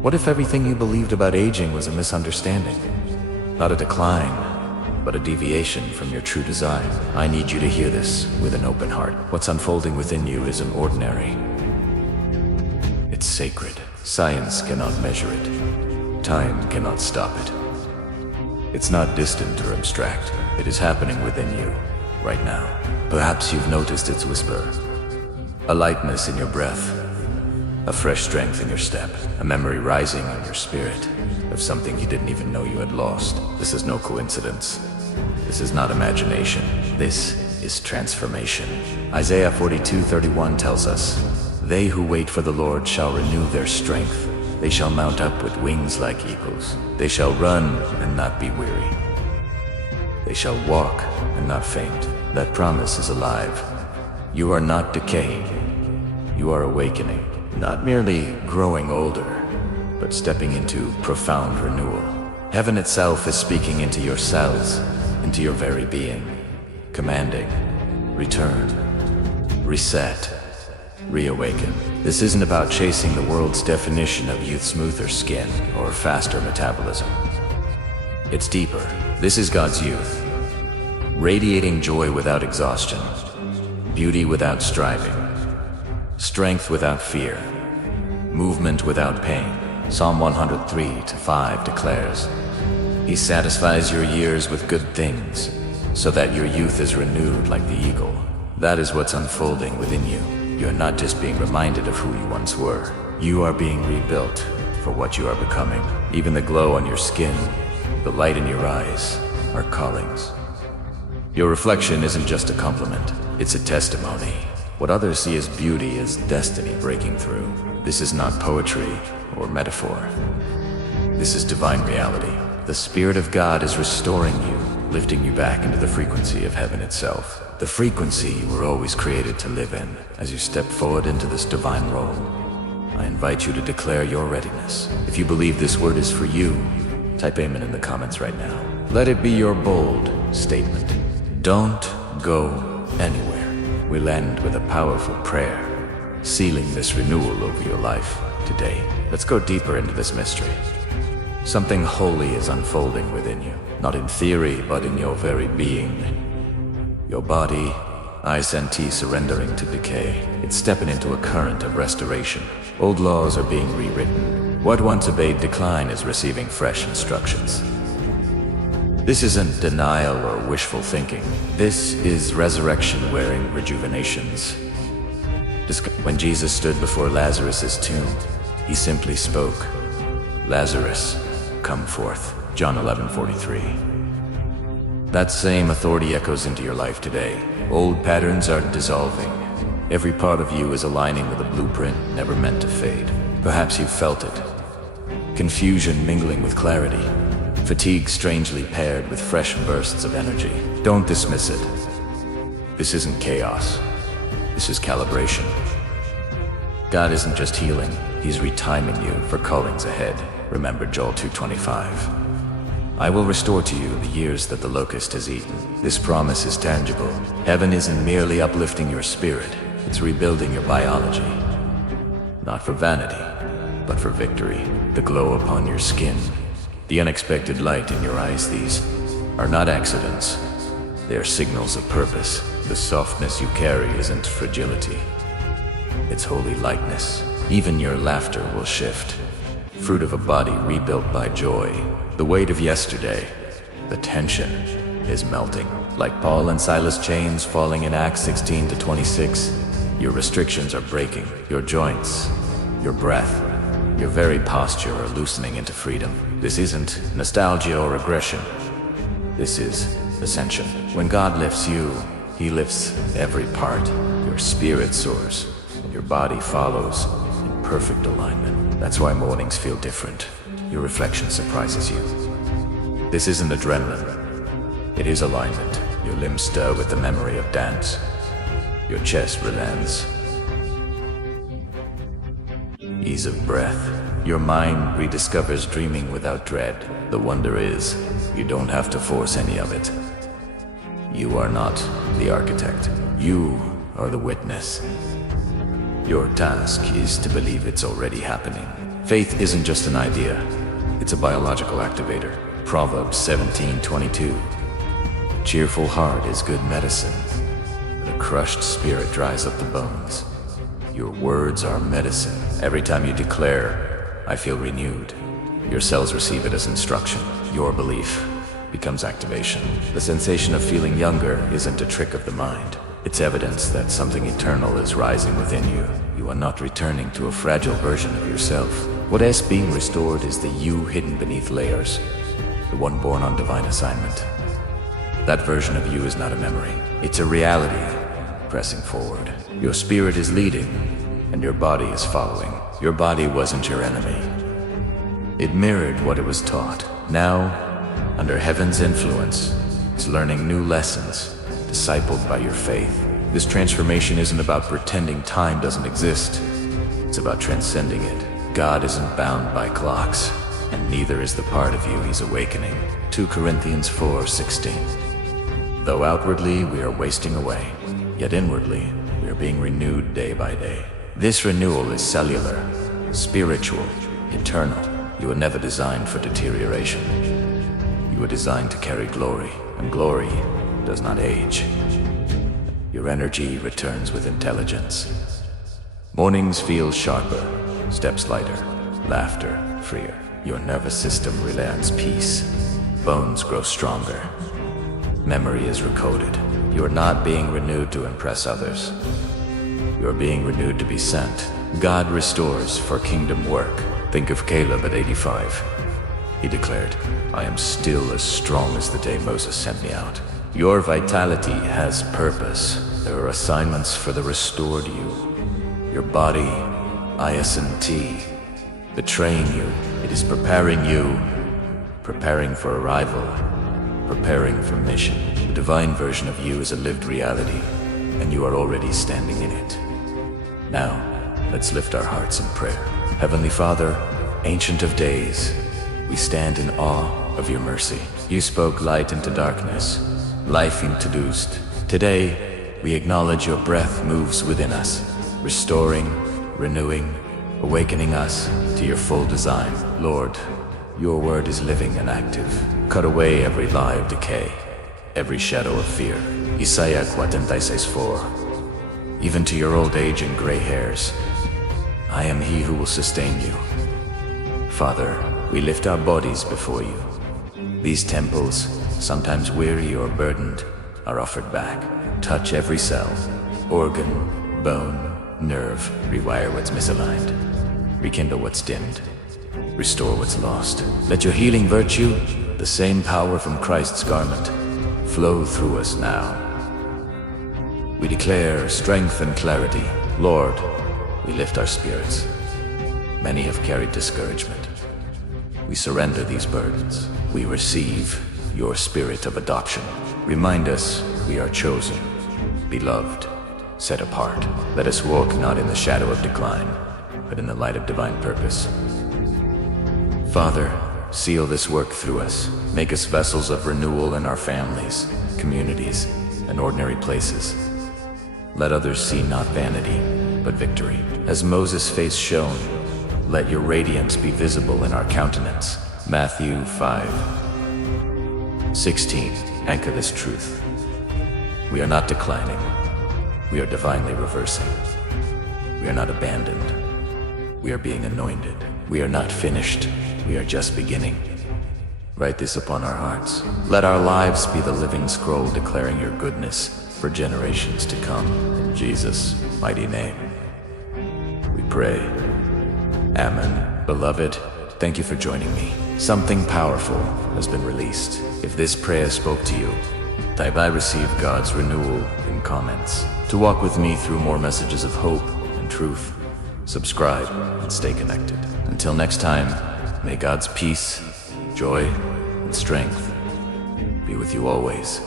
What if everything you believed about aging was a misunderstanding? Not a decline, but a deviation from your true design. I need you to hear this with an open heart. What's unfolding within you isn't ordinary. It's sacred. Science cannot measure it. Time cannot stop it. It's not distant or abstract. It is happening within you, right now. Perhaps you've noticed its whisper. A lightness in your breath. A fresh strength in your step. A memory rising in your spirit of something you didn't even know you had lost. This is no coincidence. This is not imagination. This is transformation. Isaiah 42:31 tells us, "They who wait for the Lord shall renew their strength. They shall mount up with wings like eagles. They shall run and not be weary. They shall walk and not faint." That promise is alive. You are not decaying. You are awakening. Not merely growing older, but stepping into profound renewal. Heaven itself is speaking into your cells, into your very being, commanding, return, reset, reawaken. This isn't about chasing the world's definition of youth, smoother skin, or faster metabolism. It's deeper. This is God's youth, radiating joy without exhaustion, beauty without striving, strength without fear, movement without pain. Psalm 103:5 declares, "He satisfies your years with good things, so that your youth is renewed like the eagle." That is what's unfolding within you. You're not just being reminded of who you once were. You are being rebuilt for what you are becoming. Even the glow on your skin, the light in your eyes, are callings. Your reflection isn't just a compliment, it's a testimony. What others see as beauty is destiny breaking through. This is not poetry or metaphor. This is divine reality. The Spirit of God is restoring you, lifting you back into the frequency of heaven itself. The frequency you were always created to live in. As you step forward into this divine role, I invite you to declare your readiness. If you believe this word is for you, type amen in the comments right now. Let it be your bold statement. Don't go anywhere. We'll end with a powerful prayer, sealing this renewal over your life today. Let's go deeper into this mystery. Something holy is unfolding within you, not in theory, but in your very being. Your body, I senti surrendering to decay. It's stepping into a current of restoration. Old laws are being rewritten. What once obeyed decline is receiving fresh instructions. This isn't denial or wishful thinking. This is resurrection wearing rejuvenations. When Jesus stood before Lazarus' tomb, he simply spoke, "Lazarus, come forth." John 11:43. That same authority echoes into your life today. Old patterns are dissolving. Every part of you is aligning with a blueprint never meant to fade. Perhaps you've felt it. Confusion mingling with clarity. Fatigue strangely paired with fresh bursts of energy. Don't dismiss it. This isn't chaos. This is calibration. God isn't just healing, He's retiming you for callings ahead. Remember Joel 2:25. I will restore to you the years that the locust has eaten. This promise is tangible. Heaven isn't merely uplifting your spirit, it's rebuilding your biology. Not for vanity, but for victory. The glow upon your skin, the unexpected light in your eyes, these are not accidents. They are signals of purpose. The softness you carry isn't fragility. It's holy lightness. Even your laughter will shift. Fruit of a body rebuilt by joy. The weight of yesterday, the tension, is melting. Like Paul and Silas' chains falling in Acts 16-26, your restrictions are breaking. Your joints, your breath, your very posture are loosening into freedom. This isn't nostalgia or regression. This is ascension. When God lifts you, He lifts every part. Your spirit soars, and your body follows in perfect alignment. That's why mornings feel different. Your reflection surprises you. This isn't adrenaline. It is alignment. Your limbs stir with the memory of dance. Your chest relents. Ease of breath. Your mind rediscovers dreaming without dread. The wonder is, you don't have to force any of it. You are not the architect. You are the witness. Your task is to believe it's already happening. Faith isn't just an idea, it's a biological activator. Proverbs 17:22. Cheerful heart is good medicine, but a crushed spirit dries up the bones. Your words are medicine. Every time you declare, I feel renewed, your cells receive it as instruction. Your belief becomes activation. The sensation of feeling younger isn't a trick of the mind. It's evidence that something eternal is rising within you. You are not returning to a fragile version of yourself. What is being restored is the you hidden beneath layers, the one born on divine assignment. That version of you is not a memory. It's a reality pressing forward. Your spirit is leading, and your body is following. Your body wasn't your enemy. It mirrored what it was taught. Now, under heaven's influence, it's learning new lessons, discipled by your faith. This transformation isn't about pretending time doesn't exist. It's about transcending it. God isn't bound by clocks, and neither is the part of you he's awakening. 2 Corinthians 4:16. Though outwardly we are wasting away, yet inwardly we are being renewed day by day. This renewal is cellular, spiritual, eternal. You were never designed for deterioration. You were designed to carry glory, and glory does not age. Your energy returns with intelligence. Mornings feel sharper, steps lighter, laughter freer. Your nervous system relays peace. Bones grow stronger. Memory is recoded. You are not being renewed to impress others. You are being renewed to be sent. God restores for kingdom work. Think of Caleb at 85. He declared, I am still as strong as the day Moses sent me out. Your vitality has purpose. There are assignments for the restored you. Your body, ISNT, betraying you. It is preparing you, preparing for arrival, preparing for mission. The divine version of you is a lived reality, and you are already standing in it. Now, let's lift our hearts in prayer. Heavenly Father, Ancient of Days, we stand in awe of your mercy. You spoke light into darkness, life introduced. Today, we acknowledge your breath moves within us, restoring, renewing, awakening us to your full design. Lord, your word is living and active. Cut away every lie of decay, every shadow of fear. Isaiah 46:4. Even to your old age and gray hairs, I am he who will sustain you. Father, we lift our bodies before you. These temples, sometimes weary or burdened, are offered back. Touch every cell, organ, bone, nerve, rewire what's misaligned, rekindle what's dimmed, restore what's lost. Let your healing virtue, the same power from Christ's garment, flow through us now. We declare strength and clarity. Lord, we lift our spirits. Many have carried discouragement. We surrender these burdens. We receive your spirit of adoption. Remind us we are chosen, beloved, set apart. Let us walk not in the shadow of decline, but in the light of divine purpose. Father, seal this work through us. Make us vessels of renewal in our families, communities, and ordinary places. Let others see not vanity, but victory. As Moses' face shone, let your radiance be visible in our countenance. Matthew 5:16. Anchor this truth. We are not declining. We are divinely reversing. We are not abandoned. We are being anointed. We are not finished. We are just beginning. Write this upon our hearts. Let our lives be the living scroll declaring your goodness for generations to come. In Jesus' mighty name, we pray. Amen. Beloved, thank you for joining me. Something powerful has been released. If this prayer spoke to you, type I receive God's renewal in comments. To walk with me through more messages of hope and truth, subscribe and stay connected. Until next time, may God's peace, joy, and strength be with you always.